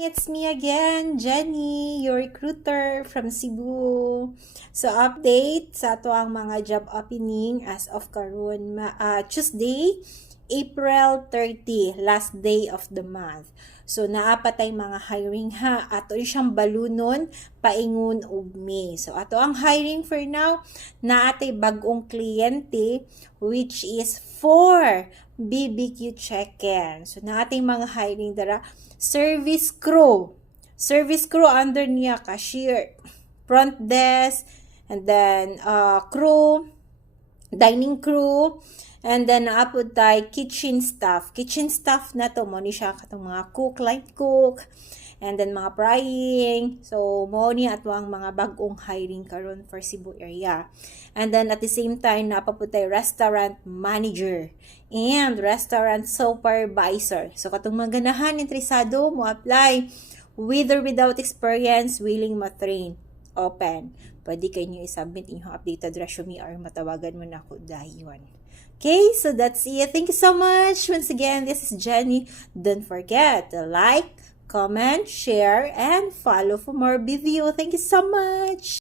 It's me again, Jenny, your recruiter from Cebu. So, update sa ato ang mga job opening as of karon Tuesday, April 30, last day of the month. So, naapatay mga hiring ha. Ato siyang balunon, paingon og May. So, ato ang hiring for now, naatay bagong kliyente, which is 4 BBQ chicken. So, nating mga hiring dara, service crew. Service crew under niya, cashier, front desk, and then crew, dining crew, and then naapod tayo kitchen staff. Kitchen staff na to, mo ni siya katong mga cook, light cook, and then mga frying. So, mo ni ato ang mga bagong hiring karon for Cebu area. And then at the same time, napapod tayo restaurant manager and restaurant supervisor. So, katong mga ganahan, interesado mo apply with or without experience, willing matrain. Open. Pwede kayo nyo isubmit inyong updated resume or matawagan mo na ako dayon. Okay, so that's it. Thank you so much. Once again, this is Jenny. Don't forget to like, comment, share, and follow for more video. Thank you so much.